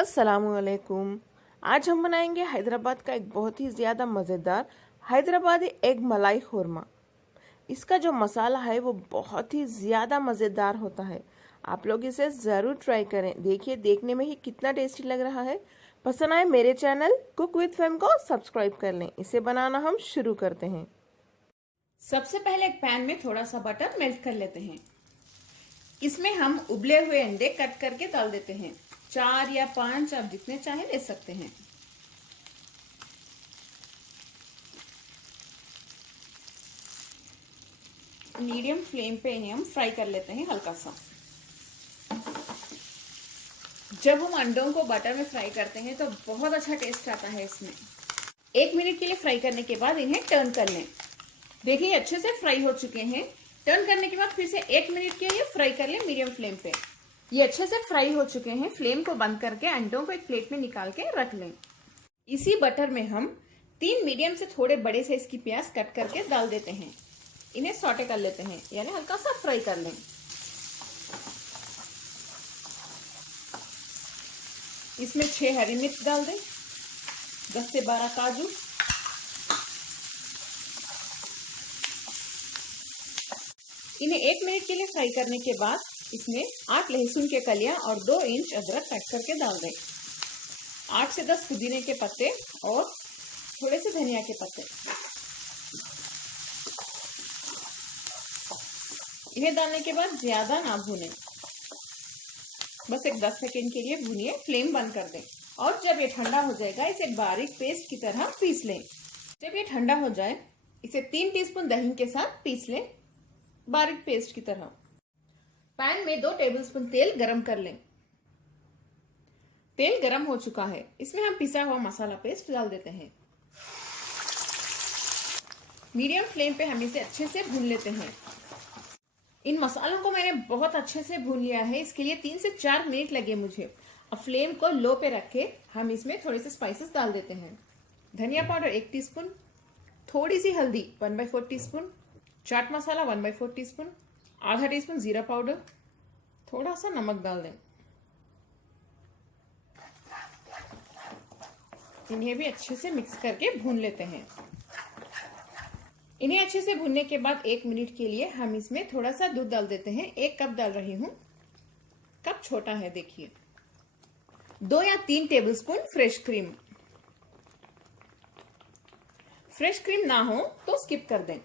अस्सलामुअलैकुम। आज हम बनाएंगे हैदराबाद का एक बहुत ही ज़्यादा मज़ेदार हैदराबादी एग मलाई खुरमा। इसका जो मसाला है वो बहुत ही ज़्यादा मज़ेदार होता है। आप लोग इसे ज़रूर ट्राई करें। देखिए, देखने में ही कितना टेस्टी लग रहा है। पसंद आए मेरे चैनल कुक विद फेम को सब्सक्राइब कर लें। इसे बनाना हम शुरू करते हैं। सबसे पहले एक पैन में थोड़ा सा बटर मेल्ट कर लेते हैं। इसमें हम उबले हुए अंडे कट करके डाल देते हैं। 4 या 5 आप जितने चाहे ले सकते हैं। मीडियम फ्लेम पे इन्हें हम फ्राई कर लेते हैं हल्का सा। जब हम अंडों को बटर में फ्राई करते हैं तो बहुत अच्छा टेस्ट आता है इसमें। 1 मिनट के लिए फ्राई करने के बाद इन्हें टर्न कर लें। देखिए अच्छे से फ्राई हो चुके हैं। टर्न करने के बाद फिर से 1 मिनट के लिए फ्राई कर लें मीडियम फ्लेम पे। ये अच्छे से फ्राई हो चुके हैं। फ्लेम को बंद करके अंडों को एक प्लेट में निकाल के रख लें। इसी बटर में हम 3 मीडियम से थोड़े बड़े साइज की प्याज कट करके डाल देते हैं। इन्हें सॉटे कर लेते हैं, यानी हल्का सा फ्राई कर लें। इसमें 6 हरी मिर्च डाल दें, 10 से 12 काजू, इन्हें 1 मिनट के लिए फ्राई करने के बाद इसमें 8 लहसुन के कलियां और 2 इंच अदरक कट करके डाल दें। 8 से 10 पुदीने के पत्ते और थोड़े से धनिया के पत्ते। इन्हें डालने के बाद ज्यादा ना भूनें, बस एक 10 सेकेंड के लिए भूनिए। फ्लेम बंद कर दें और जब ये ठंडा हो जाएगा इसे बारीक पेस्ट की तरह पीस लें। जब ये ठंडा हो जाए इसे 3 टीस्पून दही के साथ पीस लें, बारीक पेस्ट की तरह। पैन में 2 टेबलस्पून तेल गरम कर लें। तेल गरम हो चुका है, इसमें हम पिसा हुआ मसाला पेस्ट डाल देते हैं। मीडियम फ्लेम पे हम इसे अच्छे से भून लेते हैं। इन मसालों को मैंने बहुत अच्छे से भून लिया है। इसके लिए 3 से 4 मिनट लगे मुझे। अब फ्लेम को लो पे रख के हम इसमें थोड़े से स्पाइसेस डाल देते हैं। धनिया पाउडर 1 टीस्पून, थोड़ी सी हल्दी 1/4 टीस्पून, चाट मसाला 1/4 टीस्पून, आधा टीस्पून जीरा पाउडर, थोड़ा सा नमक डाल दें। इन्हें भी अच्छे से मिक्स करके भून लेते हैं। इन्हें अच्छे से भूनने के बाद 1 मिनट के लिए हम इसमें थोड़ा सा दूध डाल देते हैं। 1 कप डाल रही हूं, कप छोटा है देखिए। 2 या 3 tablespoon fresh cream. Fresh cream ना हो तो स्किप कर दें,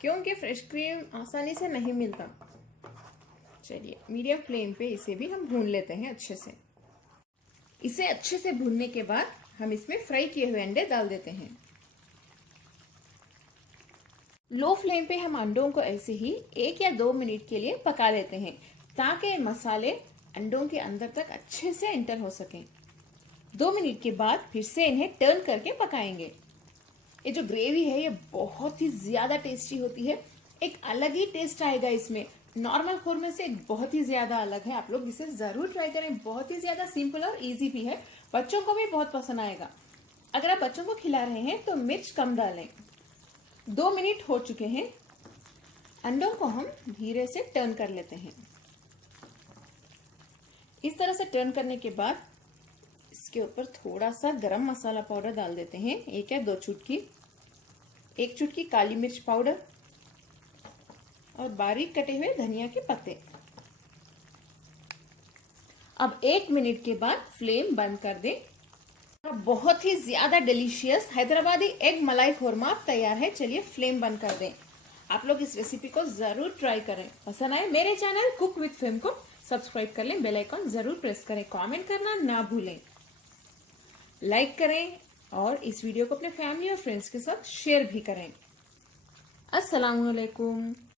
क्योंकि फ्रेश क्रीम आसानी से नहीं मिलता। चलिए मीडियम फ्लेम पे इसे भी हम भून लेते हैं अच्छे से। इसे अच्छे से भूनने के बाद हम इसमें फ्राई किए हुए अंडे डाल देते हैं। लो फ्लेम पे हम अंडों को ऐसे ही 1 या 2 मिनट के लिए पका लेते हैं, ताकि मसाले अंडों के अंदर तक अच्छे से एंटर हो सकें। 2 मिनट के बाद फिर से इन्हें टर्न करके पकाएंगे। ये जो ग्रेवी है ये बहुत ही ज्यादा टेस्टी होती है। एक अलग ही टेस्ट आएगा इसमें। नॉर्मल खुरमे से बहुत ही ज्यादा अलग है। आप लोग इसे जरूर ट्राई करें। बहुत ही ज्यादा सिंपल और इजी भी है। बच्चों को भी बहुत पसंद आएगा। अगर आप बच्चों को खिला रहे हैं तो मिर्च कम डालें। 2 मिनट हो चुके हैं। अंडों को हम धीरे से टर्न कर लेते हैं। इस तरह से टर्न करने के बाद इसके ऊपर थोड़ा सा गरम मसाला पाउडर डाल देते हैं, 1 या 2 चुटकी। 1 चुटकी काली मिर्च पाउडर और बारीक कटे हुए धनिया के पत्ते। अब 1 मिनट के बाद फ्लेम बंद कर दें। बहुत ही ज्यादा डिलीशियस हैदराबादी एग मलाई खुरमा तैयार है। चलिए फ्लेम बंद कर दें। आप लोग इस रेसिपी को जरूर ट्राई करें। पसंद आए मेरे चैनल कुक विद फेम को सब्सक्राइब कर लें, बेल आइकन जरूर प्रेस करें, कमेंट करना ना भूलें, लाइक करें और इस वीडियो को अपने फैमिली और फ्रेंड्स के साथ शेयर भी करें। अस्सलाम वालेकुम।